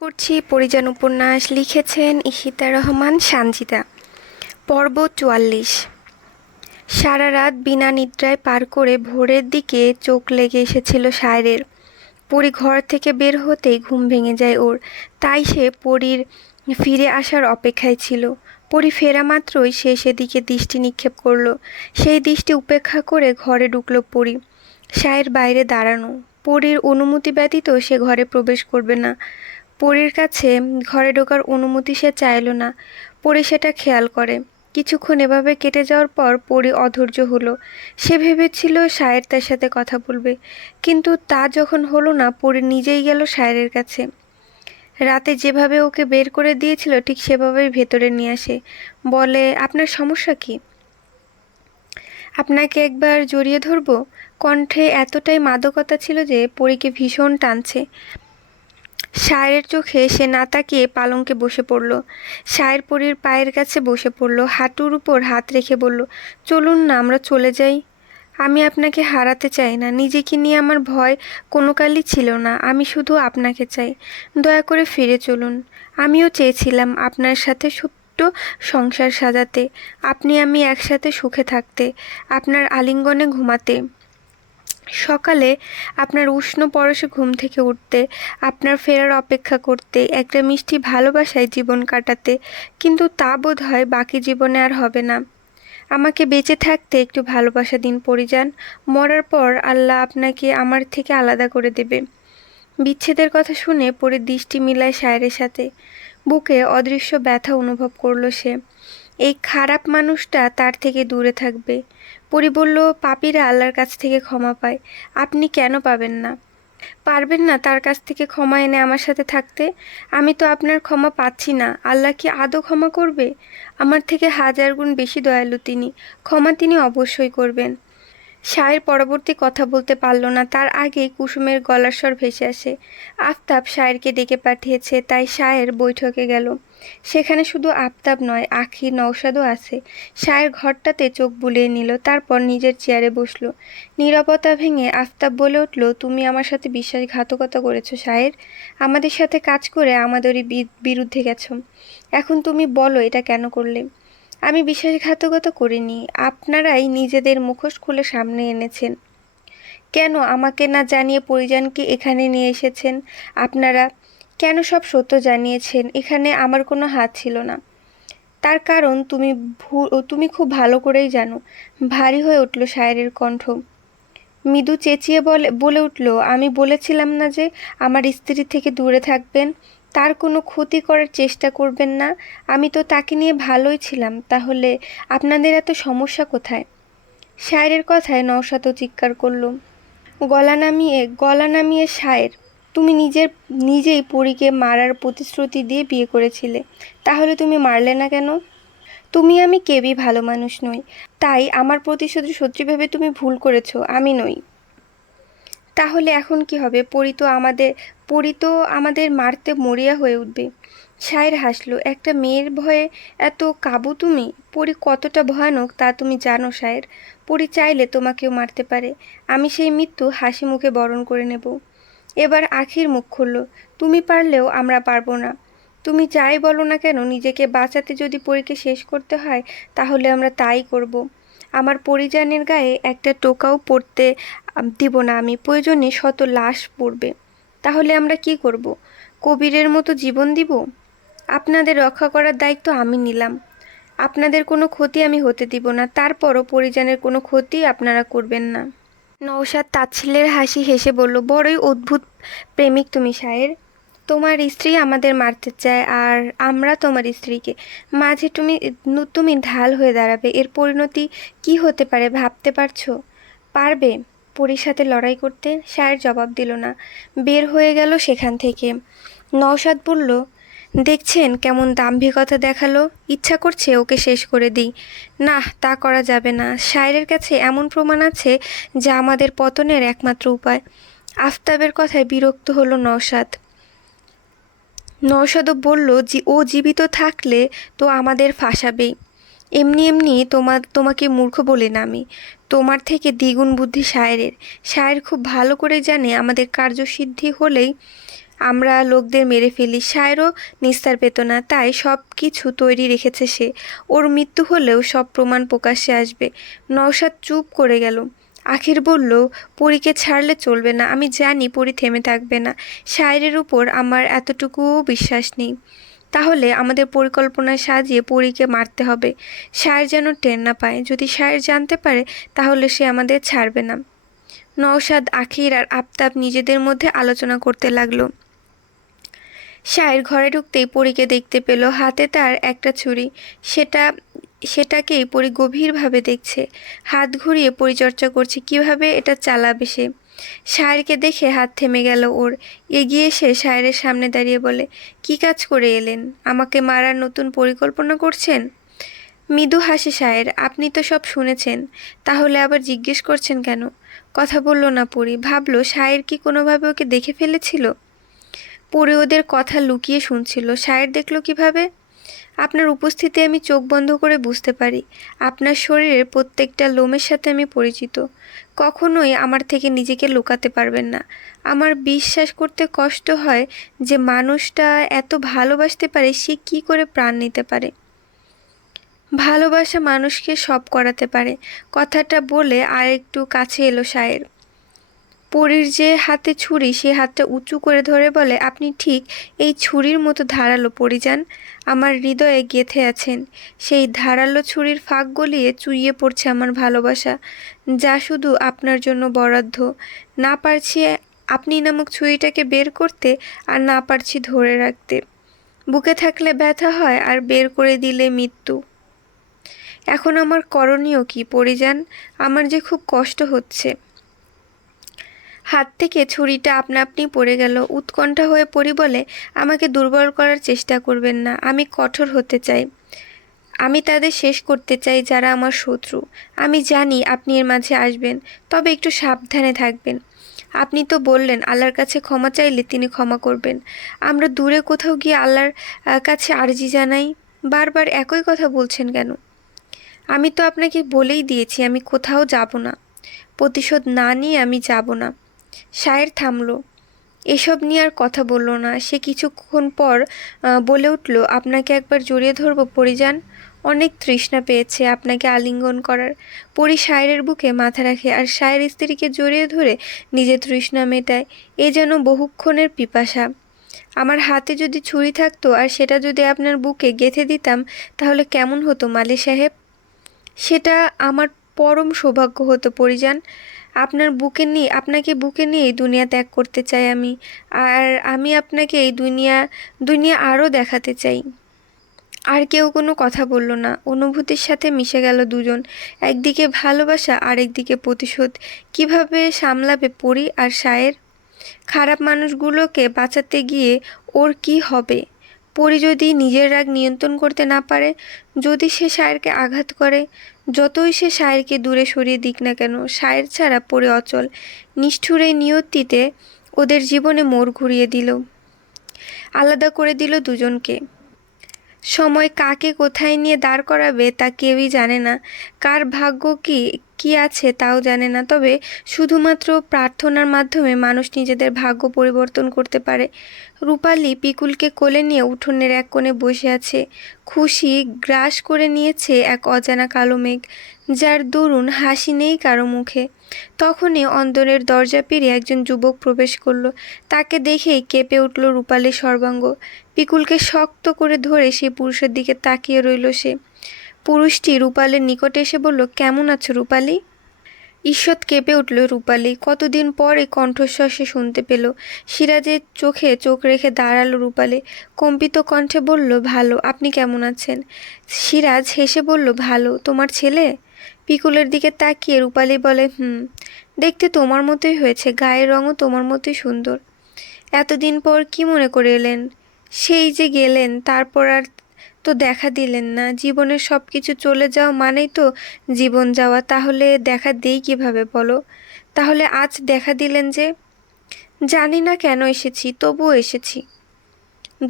করছি পরিজান উপন্যাস লিখেছেন ঈশিতা রহমান সানজিদা। পর্ব ৪৪। সারা রাত বিনা নিদ্রায় পার করে ভোরের দিকে চোখ লেগে এসেছিল সায়রের। পরি ঘর থেকে বের হতেই ঘুম ভেঙে যায় ওর। তাই সে পরীর ফিরে আসার অপেক্ষায় ছিল। পরি ফেরা মাত্রই সে সেদিকে দৃষ্টি নিক্ষেপ করলো। সেই দৃষ্টি উপেক্ষা করে ঘরে ঢুকল পরি। সায়ের বাইরে দাঁড়ানো। পরীর অনুমতি ব্যতীত সে ঘরে প্রবেশ করবে না। পরীর কাছে ঘরে ঢোকার অনুমতি সে চাইল না। পরি সেটা খেয়াল করে। কিছুক্ষণ এভাবে কেটে যাওয়ার পর পরি অধৈর্য হলো। সে ভেবেছিল সায়ের তার সাথে কথা বলবে, কিন্তু তা যখন হলো না, পরি নিজেই গেল সায়েরের কাছে। রাতে যেভাবে ওকে বের করে দিয়েছিল ঠিক সেভাবেই ভেতরে নিয়ে আসে। বলে, আপনার সমস্যা কি? আপনাকে একবার জড়িয়ে ধরবো। কণ্ঠে এতটাই মাদকতা ছিল যে পরীকে ভীষণ টানছে। সায়ের চোখে সে না তাকিয়ে পালঙ্কে বসে পড়ল। সায়ের পরীর পায়ের কাছে বসে পড়ল, হাঁটুর উপর হাত রেখে বলল, চলুন না, আমরা চলে যাই। আমি আপনাকে হারাতে চাই না। নিজেকে নিয়ে আমার ভয় কোনো কালই ছিল না। আমি শুধু আপনাকে চাই। দয়া করে ফিরে চলুন। আমিও চেয়েছিলাম আপনার সাথে ছোট্ট সংসার সাজাতে, আপনি আমি একসাথে সুখে থাকতে, আপনার আলিঙ্গনে ঘুমাতে, সকালে আপনার উষ্ণ পরশে ঘুম থেকে উঠতে, আপনার ফেরার অপেক্ষা করতে, একটা মিষ্টি ভালোবাসায় জীবন কাটাতে। কিন্তু তা বোধ হয় বাকি জীবনে আর হবে না। আমাকে বেঁচে থাকতে একটু ভালোবাসা দিন পরিজান। মরার পর আল্লাহ আপনাকে আমার থেকে আলাদা করে দেবে। বিচ্ছেদের কথা শুনে পরে দৃষ্টি মিলায় সায়রের সাথে। বুকে অদৃশ্য ব্যথা অনুভব করল সে। এই খারাপ মানুষটা তার থেকে দূরে থাকবে। পরি বলল, পাপীরা আল্লাহর কাছ থেকে ক্ষমা পায়, আপনি কেন পাবেন না? পারবেন না তার কাছ থেকে ক্ষমা এনে আমার সাথে থাকতে? আমি তো আপনার ক্ষমা পাচ্ছি না। আল্লাহ কি আদৌ ক্ষমা করবে? আমার থেকে হাজার গুণ বেশি দয়ালু তিনি। ক্ষমা তিনি অবশ্যই করবেন। সায়ের পরবর্তী কথা বলতে পারল না, তার আগেই কুসুমের গলার স্বর ভেসে আসে। আফতাব সায়েরকে ডেকে পাঠিয়েছে, তাই সায়ের বৈঠকে গেল। সেখানে শুধু আফতাব নয়, আখি, নওশাদও আছে। সায়ের ঘরটাতে চোখ বুলিয়ে নিল, তারপর নিজের চেয়ারে বসল। নীরবতা ভেঙে আফতাব বলে উঠল, তুমি আমার সাথে বিশ্বাসঘাতকতা করেছো সায়ের। আমাদের সাথে কাজ করে আমাদেরই বিরুদ্ধে গেছো। এখন তুমি বলো, এটা কেন করলে? আমি বিশ্বাসঘাতকতা করিনি, আপনারাই নিজেদের মুখোশ খুলে সামনে এনেছেন। কেন আমাকে না জানিয়ে পরিজনকে এখানে নিয়ে এসেছেন আপনারা? কেন সব সত্য জানিয়েছেন? এখানে আমার কোনো হাত ছিল না। তার কারণ তুমি খুব ভালো করেই জানো। ভারী হয়ে উঠল সায়রের কণ্ঠ। মৃদু চেঁচিয়ে বলে উঠল, আমি বলেছিলাম না যে আমার স্ত্রী থেকে দূরে থাকবেন, তার কোনো ক্ষতি করার চেষ্টা করবেন না? আমি তো তাকে নিয়ে ভালোই ছিলাম। তাহলে আপনাদের এত সমস্যা কোথায়? শায়েরের কথায় নওশাদও চিৎকার করল। গলা নামিয়ে শায়ের, তুমি নিজেই পরীকে মারার প্রতিশ্রুতি দিয়ে বিয়ে করেছিলে, তাহলে তুমি মারলে না কেন? তুমি আমি কেউই ভালো মানুষ নই, তাই আমার প্রতিশোধ সত্যি ভেবে তুমি ভুল করেছো, আমি নই। তাহলে এখন কি হবে? পরি তো আমাদের মারতে মরিয়া হয়ে উঠবে। শায়ের হাসল। একটা মেয়ের ভয়ে এত কাবু তুমি? পরি কতটা ভয়ানক তা তুমি জানো শায়ের? পরি চাইলে তোমাকেও মারতে পারে। আমি সেই মৃত্যু হাসি মুখে বরণ করে নেব। এবার আখির মুখ খুলল, তুমি পারলেও আমরা পারবো না। তুমি যাই বলো না কেন, নিজেকে বাঁচাতে যদি পরীকে শেষ করতে হয় তাহলে আমরা তাই করব। আমার পরিজানের গায়ে একটা টোকাও পড়তে দিব না আমি। প্রয়োজনে শত লাশ পড়বে। তাহলে আমরা কি করব? কবিরের মতো জীবন দিব? আপনাদের রক্ষা করার দায়িত্ব আমি নিলাম। আপনাদের কোনো ক্ষতি আমি হতে দিব না। তারপরও পরিজানের কোনো ক্ষতি আপনারা করবেন না। নওশাদ তাচ্ছিল্যের হাসি হেসে বলল, বড়ই অদ্ভুত প্রেমিক তুমি শায়ের। তোমার স্ত্রী আমাদের মারতে চায়, আর আমরা তোমার স্ত্রীকে। মাঝে তুমি ঢাল হয়ে দাঁড়াবে। এর পরিণতি কি হতে পারে ভাবতে পারছো? পারবে পরীর সাথে লড়াই করতে? শায়ের জবাব দিল না, বের হয়ে গেল সেখান থেকে। নওশাদ বলল, দেখছেন কেমন দাম্ভিকতা দেখালো? ইচ্ছা করছে ওকে শেষ করে দিই। না, তা করা যাবে না। শায়েরের কাছে এমন প্রমাণ আছে যা আমাদের পতনের একমাত্র উপায়। আফতাবের কথায় বিরক্ত হলো নওশাদও বলল, ও জীবিত থাকলে তো আমাদের ফাঁসাবেই। এমনি এমনি তোমাকে মূর্খ বলি না আমি। তোমার থেকে দ্বিগুণ বুদ্ধি শায়েরের। শায়ের খুব ভালো করে জানে আমাদের কার্যসিদ্ধি হলেই আমরা লোকদের মেরে ফেলি। সায়েরও নিস্তার পেত না, তাই সব কিছু তৈরি রেখেছে সে। ওর মৃত্যু হলেও সব প্রমাণ প্রকাশ্যে আসবে। নওশাদ চুপ করে গেল। আখির বলল, পরীকে ছাড়লে চলবে না। আমি জানি পরী থেমে থাকবে না। শায়েরের উপর আমার এতটুকুও বিশ্বাস নেই। তাহলে আমাদের পরিকল্পনা সাজিয়ে পরীকে মারতে হবে। শায়ের যেন টের না পায়। যদি শায়ের জানতে পারে তাহলে সে আমাদের ছাড়বে না। নওশাদ, আখির আর আফতাব নিজেদের মধ্যে আলোচনা করতে লাগলো। শায়ের ঘরে ঢুকতেই পরীকে দেখতে পেল। হাতে তার একটা ছুরি। সেটাকেই পরী গভীরভাবে দেখছে। হাত ঘুরিয়ে পরিচর্যা করছে কিভাবে এটা চালাবে সে। শায়েরকে দেখে হাত থেমে গেল ওর। এগিয়ে এসে শায়েরের সামনে দাঁড়িয়ে বলে, কি কাজ করে এলেন? আমাকে মারার নতুন পরিকল্পনা করছেন? মৃদু হাসে শায়ের, আপনি তো সব শুনেছেন, তাহলে আবার জিজ্ঞেস করছেন কেন? কথা বলল না পরী। ভাবল শায়ের কি কোনোভাবে ওকে দেখে ফেলেছিল। পরে ওদের কথা লুকিয়ে শুনছিল। শায়ের দেখল কিভাবে? আপনার উপস্থিতি আমি চোখ বন্ধ করে বুঝতে পারি। আপনার শরীরের প্রত্যেকটা লোমের সাথে আমি পরিচিত। কখনোই আমার থেকে নিজেকে লুকাতে পারবেন না। আমার বিশ্বাস করতে কষ্ট হয় যে মানুষটা এত ভালোবাসতে পারে, সে কি করে প্রাণ নিতে পারে। ভালোবাসা মানুষকে সব করাতে পারে। কথাটা বলে আর একটু কাছে এলো শায়ের। পরীর যে হাতে ছুরি, সে হাতটা উঁচু করে ধরে বলে, আপনি ঠিক এই ছুরির মতো ধারালো পরিজান। আমার হৃদয়ে গেঁথে আছেন। সেই ধারালো ছুরির ফাঁক গলিয়ে চুইয়ে পড়ছে আমার ভালোবাসা, যা শুধু আপনার জন্য বরাদ্দ। না পারছি আপনি নামক ছুরিটাকে বের করতে, আর না পারছি ধরে রাখতে। বুকে থাকলে ব্যথা হয়, আর বের করে দিলে মৃত্যু। এখন আমার করণীয় কি পরিজান? আমার যে খুব কষ্ট হচ্ছে। হাত থেকে ছুরিটা আপনা আপনি পড়ে গেল। উৎকণ্ঠা হয়ে পড়ি বলে, আমাকে দুর্বল করার চেষ্টা করবেন না। আমি কঠোর হতে চাই। আমি তাদের শেষ করতে চাই যারা আমার শত্রু। আমি জানি আপনি এর মাঝে আসবেন, তবে একটু সাবধানে থাকবেন। আপনি তো বললেন আল্লাহর কাছে ক্ষমা চাইলে তিনি ক্ষমা করবেন। আমরা দূরে কোথাও গিয়ে আল্লাহর কাছে আর্জি জানাই। বারবার একই কথা বলছেন কেন? আমি তো আপনাকে বলেই দিয়েছি আমি কোথাও যাব না। প্রতিশোধ না নিয়ে আমি যাব না। শায়ের থামল। এসব নিয়ে আর কথা বলল না। সে কিছুক্ষণ পর বলে উঠল, আপনাকে একবার জড়িয়ে ধরবো পরিজান। অনেক তৃষ্ণা পেয়েছে আপনাকে আলিঙ্গন করার। পরি শায়েরের বুকে মাথা রাখে আর শায়ের স্ত্রীকে জড়িয়ে ধরে নিজের তৃষ্ণা মেটায়। এ যেন বহুক্ষণের পিপাসা। আমার হাতে যদি ছুরি থাকতো আর সেটা যদি আপনার বুকে গেঁথে দিতাম, তাহলে কেমন হতো মালি সাহেব? সেটা আমার পরম সৌভাগ্য হতো পরিজান। আপনাকে বুকে নিয়ে এই দুনিয়া ত্যাগ করতে চাই আমি। আর আমি আপনাকে এই দুনিয়া আরও দেখাতে চাই। আর কেউ কোনো কথা বলল না। অনুভূতির সাথে মিশে গেল দুজন। একদিকে ভালোবাসা, আরেকদিকে প্রতিশোধ। কিভাবে সামলাবে পরি আর শায়ের? খারাপ মানুষগুলোকে বাঁচাতে গিয়ে ওর কি হবে? পরি যদি নিজের রাগ নিয়ন্ত্রণ করতে না পারে, যদি সে শায়েরকে আঘাত করে, যতই সে শায়েরকে দূরে সরিয়ে দিক না কেন, শায়ের ছাড়া পরি অচল। নিষ্ঠুর এই নিয়তিতে ওদের জীবনে মোড় ঘুরিয়ে দিল, আলাদা করে দিল দুজনকে। সময় কাকে কোথায় নিয়ে দাঁড় করাবে তা কেউই জানে না। কার ভাগ্য কি আছে তাও জানে না। তবে শুধুমাত্র প্রার্থনার মাধ্যমে মানুষ নিজেদের ভাগ্য পরিবর্তন করতে পারে। রূপালী পিকুলকে কোলে নিয়ে উঠোনের এক কোণে বসে আছে। খুশি গ্রাস করে নিয়েছে এক অজানা কালো মেঘ, যার দরুন হাসি নেই কারো মুখে। তখনই অন্দরের দরজা পেরিয়ে একজন যুবক প্রবেশ করল। তাকে দেখেই কেঁপে উঠল রূপালীর সর্বাঙ্গ। পিকুলকে শক্ত করে ধরে সেই পুরুষের দিকে তাকিয়ে রইল সে। পুরুষটি রূপালীর নিকটে এসে বলল, কেমন আছো রূপালী? ঈষৎ কেঁপে উঠল রূপালী। কতদিন পর এই কণ্ঠস্বর সে শুনতে পেল। সিরাজের চোখে চোখ রেখে দাঁড়ালো রূপালী। কম্পিত কণ্ঠে বলল, ভালো। আপনি কেমন আছেন? সিরাজ হেসে বলল, ভালো। তোমার ছেলে? পিকুলের দিকে তাকিয়ে রূপালী বলে, দেখতে তোমার মতোই হয়েছে, গায়ের রঙও তোমার মতোই সুন্দর। এতদিন পর কি মনে করে এলেন? সেই যে গেলেন, তারপর আর তো দেখা দিলেন না। জীবনের সব কিছু চলে যাওয়া মানেই তো জীবন যাওয়া। তাহলে দেখা দেই কিভাবে বলো? তাহলে আজ দেখা দিলেন যে? জানি না কেন এসেছি, তবুও এসেছি।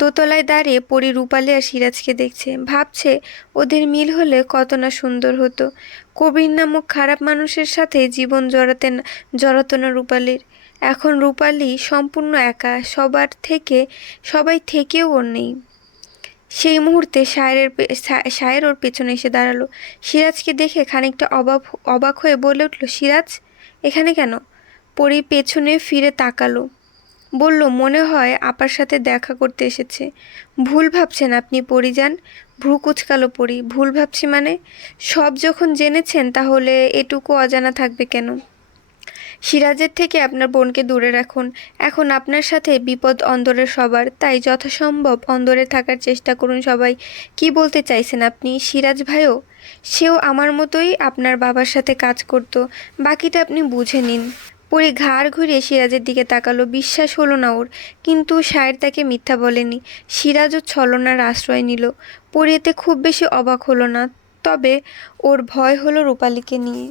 দোতলায় দাঁড়িয়ে পরি রূপালী আর সিরাজকে দেখছে। ভাবছে ওদের মিল হলে কত না সুন্দর হতো। কবির নামক খারাপ মানুষের সাথে জীবন জড়াতো না রূপালীর। এখন রূপালী সম্পূর্ণ একা, সবাই থেকেও ওর নেই। সেই মুহূর্তে সায়ের ওর পেছনে এসে দাঁড়ালো। সিরাজকে দেখে খানিকটা অবাক হয়ে বলে উঠল, সিরাজ, এখানে কেন? পরি পেছনে ফিরে তাকালো, বলল, মনে হয় আপার সাথে দেখা করতে এসেছে। ভুল ভাবছেন আপনি পরিজান। ভ্রু কুচকালো পরি। ভুল ভাবছি মানে? সব যখন জেনেছেন তাহলে এটুকু অজানা থাকবে কেন? সিরাজের থেকে আপনার বোনকে দূরে রাখুন। এখন আপনার সাথে বিপদ অন্দরের সবার, তাই যথাসম্ভব অন্দরে থাকার চেষ্টা করুন সবাই। কি বলতে চাইছেন আপনি? সিরাজ ভাইও, সেও আমার মতোই আপনার বাবার সাথে কাজ করত, বাকিটা আপনি বুঝে নিন। পরি ঘাড় ঘুরিয়ে সিরাজের দিকে তাকালো। বিশ্বাস হলো না ওর, কিন্তু শায়ের তাকে মিথ্যা বলেনি। সিরাজও ছলনার আশ্রয় নিল। পরি এতে খুব বেশি অবাক হলো না, তবে ওর ভয় হলো রূপালীকে নিয়ে।